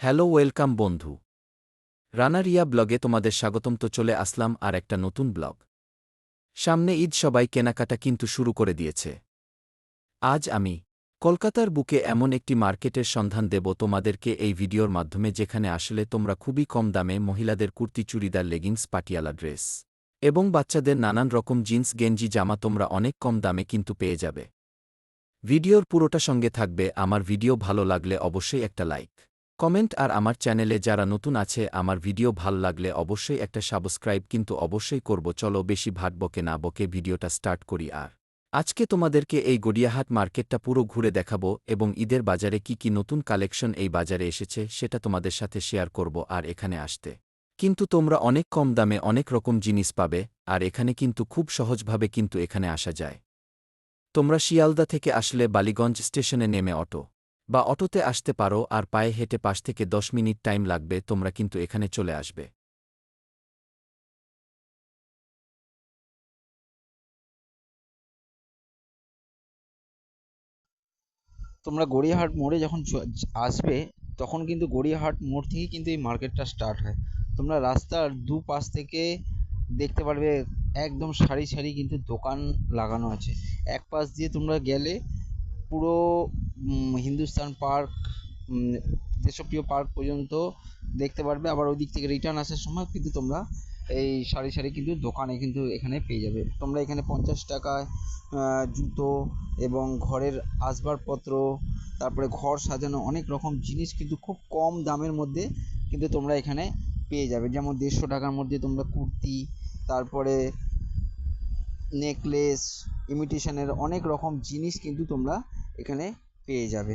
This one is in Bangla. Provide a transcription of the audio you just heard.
হ্যালো ওয়েলকাম বন্ধু। রানা রিয়া ব্লগে তোমাদের স্বাগতম। তো চলে আসলাম আর একটা নতুন ব্লগ। সামনে ঈদ, সবাই কেনাকাটা কিন্তু শুরু করে দিয়েছে। আজ আমি কলকাতার বুকে এমন একটি মার্কেটের সন্ধান দেব তোমাদেরকে এই ভিডিওর মাধ্যমে, যেখানে আসলে তোমরা খুবই কম দামে মহিলাদের কুর্তি, চুড়িদার, লেগিংস, পাটিয়ালা ড্রেস এবং বাচ্চাদের নানান রকম জিন্স, গেঞ্জি, জামা তোমরা অনেক কম দামে কিন্তু পেয়ে যাবে। ভিডিওর পুরোটা সঙ্গে থাকবে। আমার ভিডিও ভালো লাগলে অবশ্যই একটা লাইক, কমেন্ট, আর আমার চ্যানেলে যারা নতুন আছে আমার ভিডিও ভাল লাগলে অবশ্যই একটা সাবস্ক্রাইব কিন্তু অবশ্যই করব। চলো বেশি বকে না বকে ভিডিওটা স্টার্ট করি। আর আজকে তোমাদেরকে এই গড়িয়াহাট মার্কেটটা পুরো ঘুরে দেখাবো এবং ঈদের বাজারে কি কি নতুন কালেকশন এই বাজারে এসেছে সেটা তোমাদের সাথে শেয়ার করব। আর এখানে আসতে কিন্তু তোমরা অনেক কম দামে অনেক রকম জিনিস পাবে। আর এখানে কিন্তু খুব সহজভাবে কিন্তু এখানে আসা যায়। তোমরা শিয়ালদা থেকে আসলে বালিগঞ্জ স্টেশনে নেমে অটোতে আসতে পারো, আর পায়ে হেঁটে ৫ থেকে ১০ মিনিট টাইম লাগবে, তোমরা কিন্তু এখানে চলে আসবে। তোমরা গড়িয়াহাট মোড়ে যখন আসবে, তখন কিন্তু গড়িয়াহাট মোড় থেকেই কিন্তু এই মার্কেটটা স্টার্ট হয়। তোমরা রাস্তার দুপাশ থেকে দেখতে পারবে একদম সারি সারি কিন্তু দোকান লাগানো আছে। এক পাশ দিয়ে তোমরা গেলে পুরো হিন্দুস্তান পার্ক, দেশপ্রিয় পার্ক পর্যন্ত দেখতে পারবে। আবার ওই দিক থেকে রিটার্ন আসার সময় কিন্তু তোমরা এই সারি সারি কিন্তু দোকানে কিন্তু এখানে পেয়ে যাবে। তোমরা এখানে 50 টাকায় জুতো এবং ঘরের আসবাবপত্র, তারপরে ঘর সাজানো অনেক রকম জিনিস কিন্তু খুব কম দামের মধ্যে কিন্তু তোমরা এখানে পেয়ে যাবে। যেমন 150 টাকার মধ্যে তোমরা কুর্তি, তারপরে নেকলেস, ইমিটেশনের অনেক রকম জিনিস কিন্তু তোমরা এখানে পেয়ে যাবে।